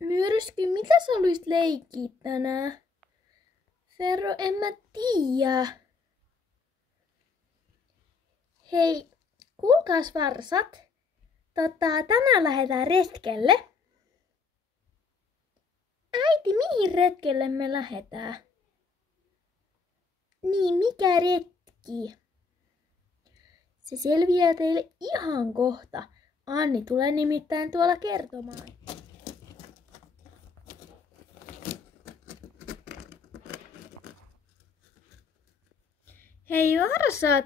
Myrsky, mitä sä haluaisit leikkiä tänään? Ferro, en mä tiedä. Hei, kuulkaas varsat. Tänään lähdetään retkelle. Äiti, mihin retkelle me lähdetään? Niin, mikä retki? Se selviää teille ihan kohta. Anni tulee nimittäin tuolla kertomaan. Hei varsat,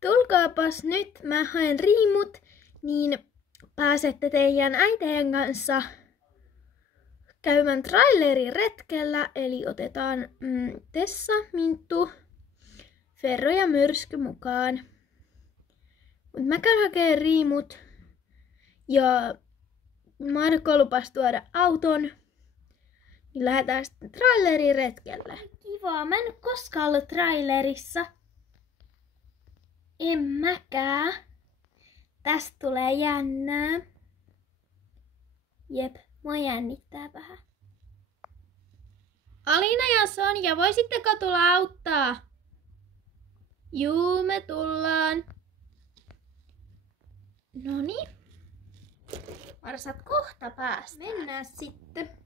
tulkaapas nyt, mä haen riimut, niin pääsette teidän äitien kanssa käymään traileriretkellä, eli otetaan Tessa, Minttu, Ferro ja Myrsky mukaan. Mut mä käyn hakemaan riimut ja Marko lupas tuoda auton, niin lähdetään sitten traileriretkelle. Kivaa, mä en ole koskaan ollut trailerissa. En mäkään. Tästä tulee jännää. Jep, mua jännittää vähän. Alina ja Sonja, voisitteko tulla auttaa? Juu, me tullaan. Noniin. Varsat kohta päästä. Mennään sitten.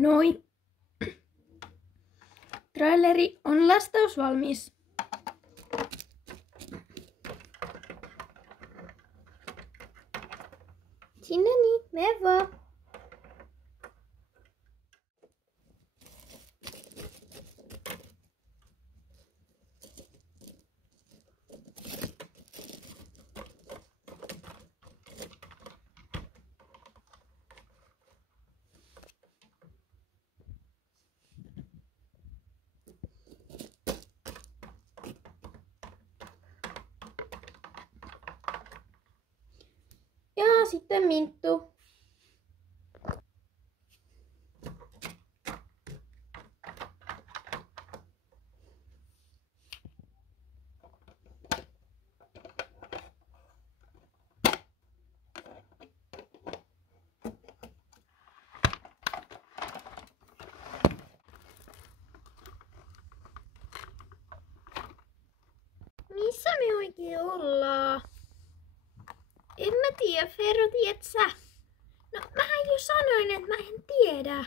Noin. Traileri on lastausvalmis. Sinne niin, mene vaan. Ja sitten Minttu. Missä me oikein ollaan? En mä tiedä, Ferro, tiedät sä? No, mähän jo sanoin, että mä en tiedä.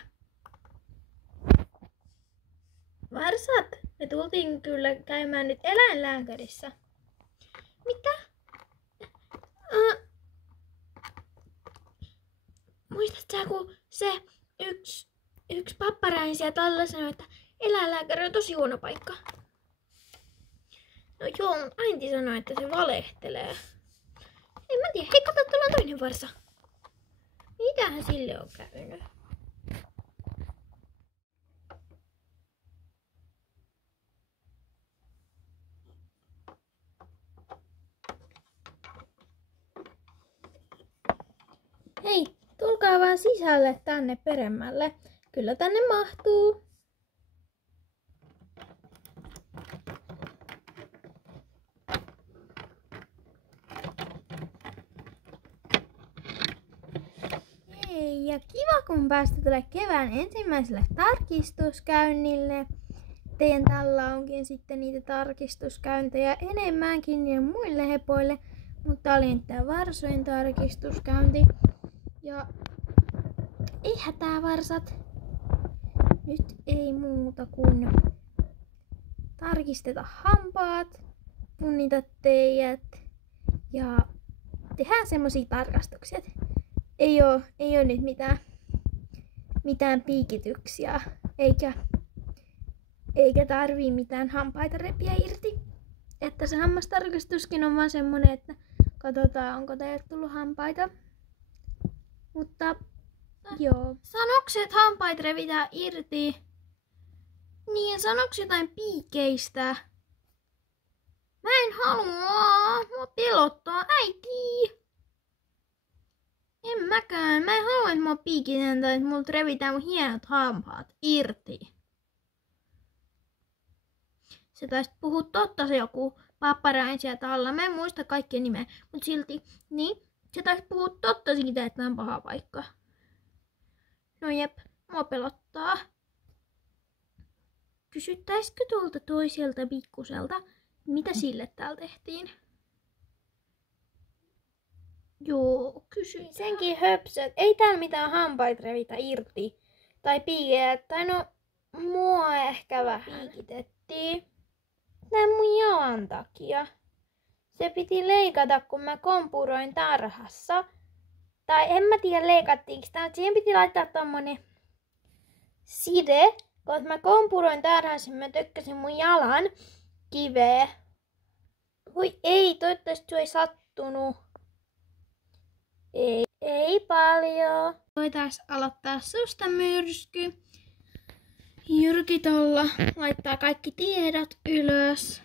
Varsat, me tultiin kyllä käymään nyt eläinlääkärissä. Mitä? Muistatko sä, kun se yksi papparainen sieltä alla sanoi, että eläinlääkäri on tosi huono paikka? No joo, äiti sanoi, että se valehtelee. En mä tiedä. Hei, kato, tuolla on toinen varsa. Mitähän sille on käynyt? Hei, tulkaa vaan sisälle tänne peremmälle. Kyllä tänne mahtuu. Hei, ja kiva kun päästä tulla kevään ensimmäiselle tarkistuskäynnille. Teidän tällä onkin sitten niitä tarkistuskäyntejä enemmänkin ja muille hepoille, mutta oli tää varsojen tarkistuskäynti. Ja ei hätää varsat. Nyt ei muuta kuin tarkisteta hampaat, punnita teidät ja tehdään semmosia tarkastuksia. Ei oo nyt mitään piikityksiä, eikä tarvii mitään hampaita repiä irti. Että se hammastarkastuskin on vaan semmonen, että katsotaan onko teille tullut hampaita. Mutta joo. Sanoks et hampaat revitään irti? Niin, sanoks jotain piikeistä? Mä en halua, mua pelottaa äiti. En mäkään. Mä en halua, että mua piikitään tai että multa revitään mun hienot hampaat irti. Se taisi puhua totta se joku papparain sieltä alla. Mä en muista kaikkien nimeä, mutta silti. Niin, se taisi puhua totta siitä, että on paha paikka. No jep, mua pelottaa. Kysyttäisikö tuolta toiselta pikkuselta, mitä sille täällä tehtiin? Joo, kysyin. Senkin höpsöt. Ei täällä mitään hampaita revitä irti. Tai piiketä. Tai no, mua ehkä vähän piikitettiin. Tän mun jalan takia. Se piti leikata, kun mä kompuroin tarhassa. Tai en mä tiedä leikattiinko sitä, mutta siihen piti laittaa tommonen side. Kun mä kompuroin tarhassa, mä tökkäsin mun jalan kiveen. Voi ei, toivottavasti se ei sattunut. Ei paljon. Voitais aloittaa susta myrsky. Jyrki tuolla laittaa kaikki tiedot ylös.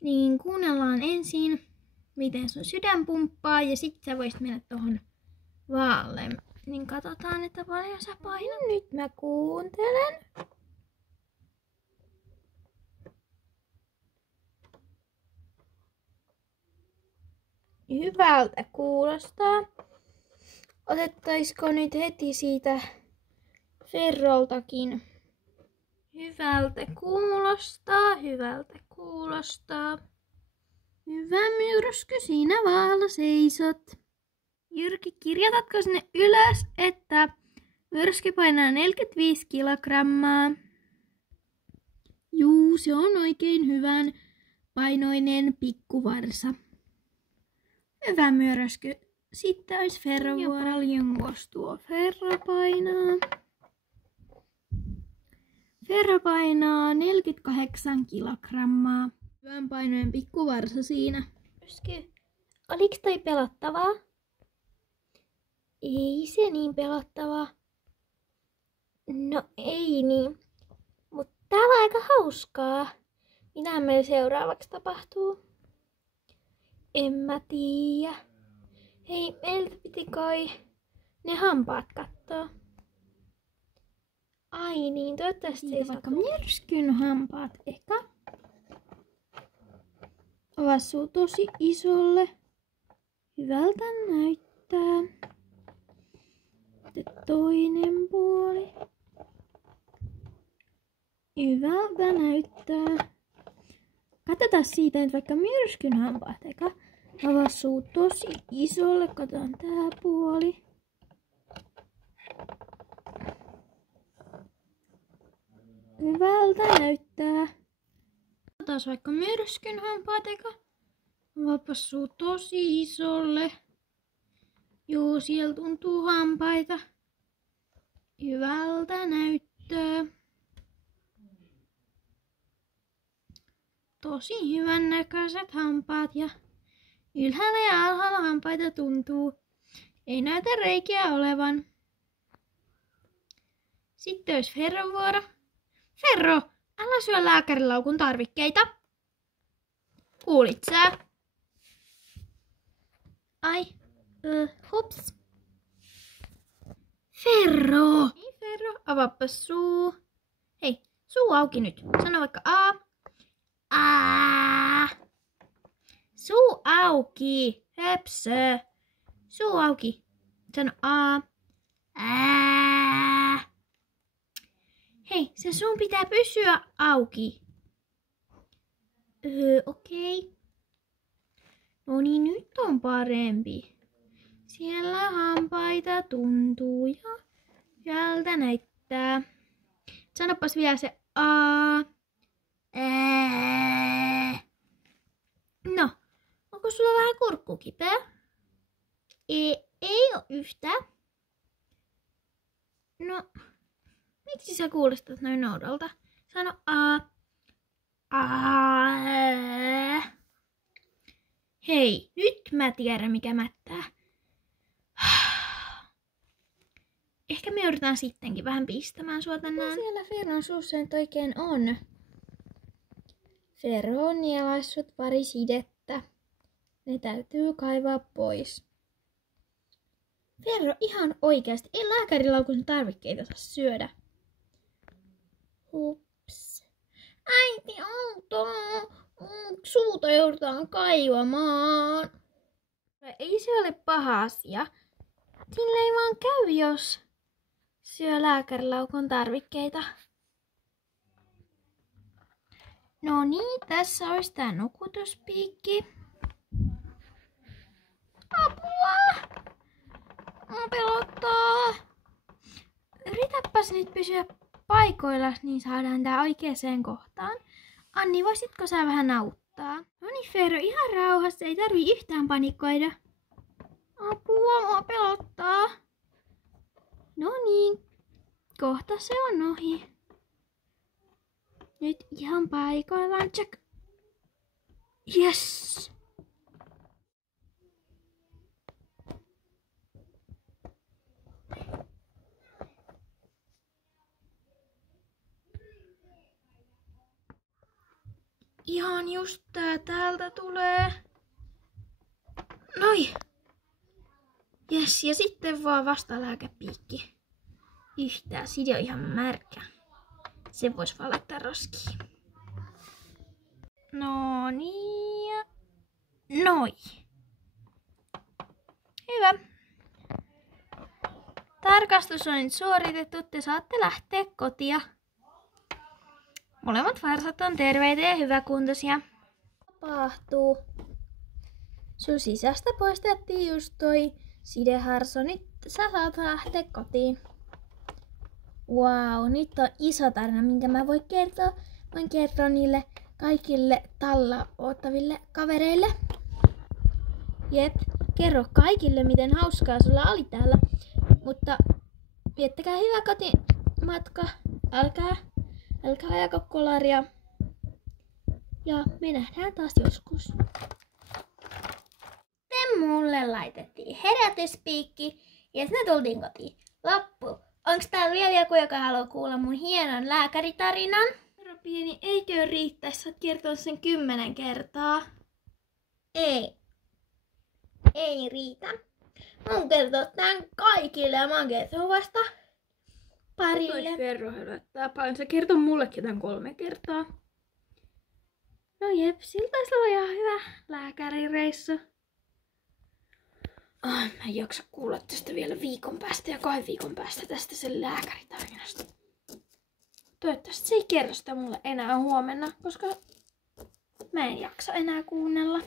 Niin kuunnellaan ensin, miten sun sydän pumppaa ja sit sä voisit mennä tohon vaalle. Niin katsotaan, että paljon sä painat. Nyt mä kuuntelen. Hyvältä kuulostaa. Otettaisiko nyt heti siitä Ferroltakin? Hyvältä kuulostaa, hyvältä kuulostaa. Hyvä myrsky, siinä vaalla seisot. Jyrki, kirjoitatko sinne ylös, että myrsky painaa 45 kilogrammaa? Juu, se on oikein hyvän painoinen pikkuvarsa. Hyvä myrsky. Sitten olisi Ferrovuoro. Paljonkos tuo Ferro painaa? Ferro painaa 48 kilogrammaa. Hyvän painoinen pikkuvarsa siinä. Oliko toi pelottavaa? Ei se niin pelottavaa. No ei niin. Mutta täällä on aika hauskaa. Mitä meillä seuraavaksi tapahtuu? En mä tiedä. Hei, meiltä piti kai ne hampaat kattoo. Ai niin, toivottavasti ei vaikka myrskyn hampaat eka. Avaa suu tosi isolle. Hyvältä näyttää. Sitten toinen puoli. Hyvältä näyttää. Katsotaan siitä nyt vaikka myrskyn hampaat eka. Avaa suu tosi isolle. Katsotaan tää puoli. Hyvältä näyttää. Katsotaan vaikka myrskyn hampaat eka. Avaapa suu tosi isolle. Joo, siellä tuntuu hampaita. Hyvältä näyttää. Tosi hyvän näköiset hampaat ja ylhäällä ja alhaalla hampaita tuntuu. Ei näytä reikiä olevan. Sitten olisi Ferron vuoro. Ferro, älä syö lääkärilaukun tarvikkeita. Kuulit sä? Ai, hups. Ferro! Ei Ferro, avaappa suu. Hei, suu auki nyt. Sano vaikka A. A. Suu auki. Höpsö. Suu auki. Sano A. Ää. Hei, se sun pitää pysyä auki. Okei. No niin, nyt on parempi. Siellä hampaita tuntuu ja hyvältä näyttää. Sanopas vielä se A. Ää. No, onko sulla vähän kurkku kipeä? Ei oo yhtään. No, miksi sä kuulostat noin oudolta? Sano A. Hei, nyt mä tiedän mikä mättää. Ehkä me joudutaan sittenkin vähän pistämään sua tänään. Siellä Ferron suussa nyt oikein on. Ferro on nielaissut pari sidettä. Ne täytyy kaivaa pois. Ferro, ihan oikeasti. Ei lääkärilaukun tarvikkeita saa syödä. Hups. Äiti, autoa! Suuta joudutaan kaivamaan. Ei se ole paha asia. Sille ei vaan käy, jos syö lääkärilaukun tarvikkeita. No niin, tässä olisi tää nukutuspiikki. Apua! Mua pelottaa. Yritäpäs nyt pysyä paikoilla, niin saadaan tää oikeaan kohtaan. Anni, voisitko sä vähän auttaa? No niin, Ferro, ihan rauhassa, ei tarvi yhtään panikoida. Apua, mua pelottaa. No niin, kohta se on ohi. Nyt ihan paikoillaan, check. Yes! Ihan just tää täältä tulee. Noi! Jes, ja sitten vaan vastalääkepiikki. Yhtään, side on ihan märkä. Se vois vaan laittaa roskiin. No niin, ja noi. Hyvä. Tarkastus on nyt suoritettu, te saatte lähteä kotia. Molemmat varsat on terveitä ja hyväkuntoisia. Tapahtuu. Sun sisästä poistettiin just toi sideharso. Nyt sä saat lähteä kotiin. Wow, nyt on iso tarina, minkä mä voin kertoa. Voin kertoa niille kaikille talla ottaville kavereille. Jep, kerro kaikille, miten hauskaa sulla oli täällä. Mutta viettäkää hyvä kotimatka. Älkää ajako kolaria. Ja me nähdään taas joskus. Mulle laitettiin herätyspiikki ja sitten tultiin kotiin. Loppu. Onks täällä vielä joku, joka haluaa kuulla mun hienon lääkäritarinan? Kerro pieni, eikö riittäisi? Sä oot kertonut sen 10 kertaa. Ei. Ei riitä. Mä oon kertonut tän kaikille ja mä oon kertonut vasta parille. Ferro herättää paljon. Se kertoo mullekin tän 3 kertaa. No jep, sillä taisi olla ihan hyvä lääkärireissu. Mä en jaksa kuulla tästä vielä viikon päästä ja 2 viikon päästä tästä sen lääkäritarinasta. Toivottavasti se ei kerro sitä mulle enää huomenna, koska mä en jaksa enää kuunnella.